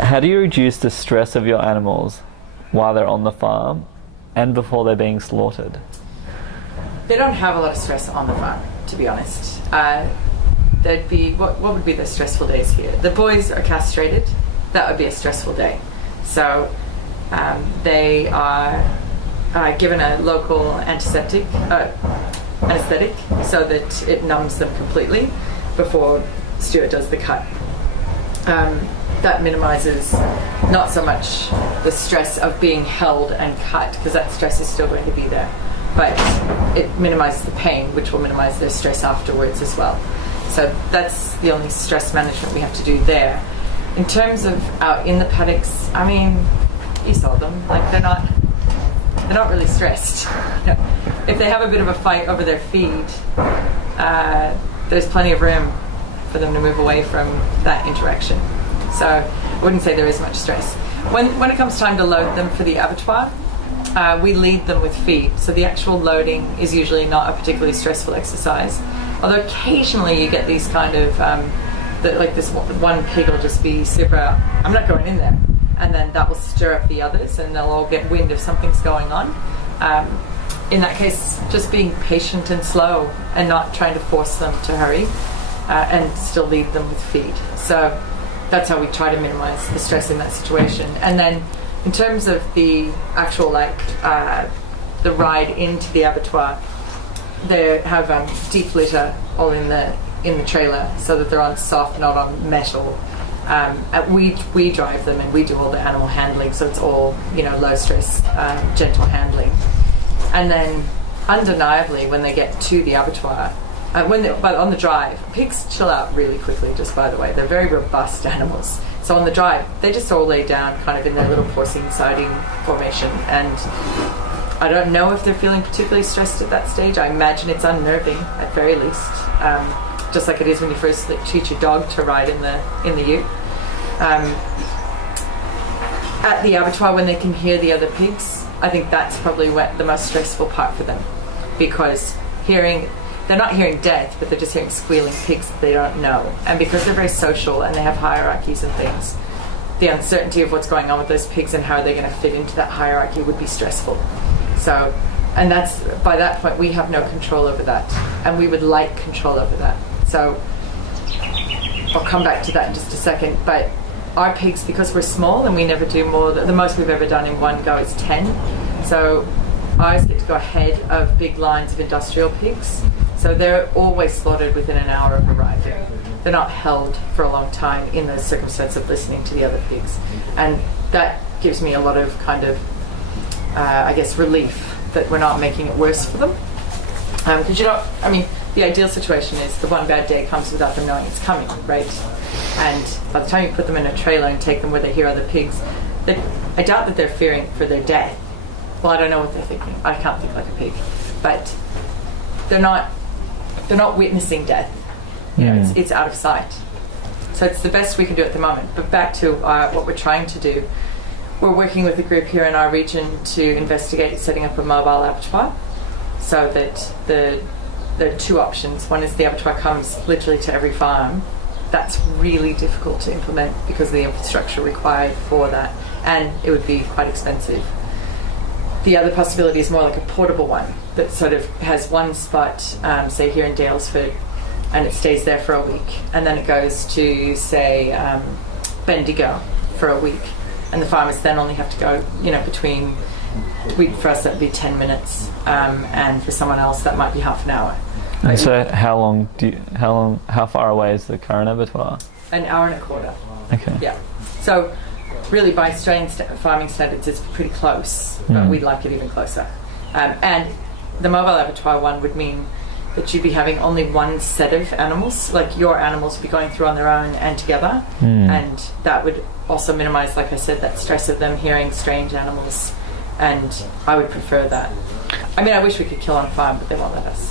How do you reduce the stress of your animals while they're on the farm and before they're being slaughtered? They don't have a lot of stress on the farm, to be honest. There'd be what would be the stressful days here? The boys are castrated. That would be a stressful day. So they are given a local anesthetic so that it numbs them completely before Stuart does the cut. That minimises not so much the stress of being held and cut, because that stress is still going to be there, but it minimises the pain, which will minimise their stress afterwards as well. So that's the only stress management we have to do there. In terms of out in the paddocks, I mean, you saw them, like they're not really stressed. You know, if they have a bit of a fight over their feed, there's plenty of room for them to move away from that interaction. So I wouldn't say there is much stress. When it comes time to load them for the abattoir, we lead them with feed. So the actual loading is usually not a particularly stressful exercise. Although occasionally you get these kind of, like this one pig will just be super, I'm not going in there. And then that will stir up the others and they'll all get wind if something's going on. In that case, just being patient and slow and not trying to force them to hurry and still lead them with feed. So that's how we try to minimize the stress in that situation. And then in terms of the actual the ride into the abattoir, they have deep litter all in the trailer so that they're on soft, not on metal. We drive them and we do all the animal handling, so it's all low stress, gentle handling. And then undeniably when they get to the abattoir, but on the drive, pigs chill out really quickly, just by the way. They're very robust animals. So on the drive, they just all lay down kind of in their little porcine siding formation. And I don't know if they're feeling particularly stressed at that stage. I imagine it's unnerving at very least. Just like it is when you first teach your dog to ride in the ute. At the abattoir, when they can hear the other pigs, I think that's probably the most stressful part for them, because they're not hearing death, but they're just hearing squealing pigs that they don't know. And because they're very social and they have hierarchies and things, the uncertainty of what's going on with those pigs and how they're going to fit into that hierarchy would be stressful. So, and that's, by that point, we have no control over that, and we would like control over that. So I'll come back to that in just a second, but our pigs, because we're small and we never do more, the most we've ever done in one go is 10. So ours get to go ahead of big lines of industrial pigs. So they're always slaughtered within an hour of arriving. They're not held for a long time in the circumstance of listening to the other pigs. And that gives me a lot of kind of, relief that we're not making it worse for them. Because the ideal situation is the one bad day comes without them knowing it's coming, right? And by the time you put them in a trailer and take them where they hear other pigs, I doubt that they're fearing for their death. Well, I don't know what they're thinking. I can't think like a pig. But they're not witnessing death. It's out of sight. So it's the best we can do at the moment. But back to what we're trying to do. We're working with a group here in our region to investigate setting up a mobile abattoir, so that there are two options. One is the abattoir comes literally to every farm. That's really difficult to implement because of the infrastructure required for that, and it would be quite expensive. The other possibility is more like a portable one that sort of has one spot, say here in Dalesford, and it stays there for a week, and then it goes to, say, Bendigo for a week, and the farmers then only have to go, for us that'd be 10 minutes, and for someone else that might be half an hour. And so how far away is the current abattoir? An hour and a quarter. Okay. Yeah. So really by Australian farming standards it's pretty close, but we'd like it even closer. And the mobile abattoir one would mean that you'd be having only one set of animals, like your animals would be going through on their own and together, and that would also minimize, like I said, that stress of them hearing strange animals, and I would prefer that. I mean, I wish we could kill on farm, but they won't let us.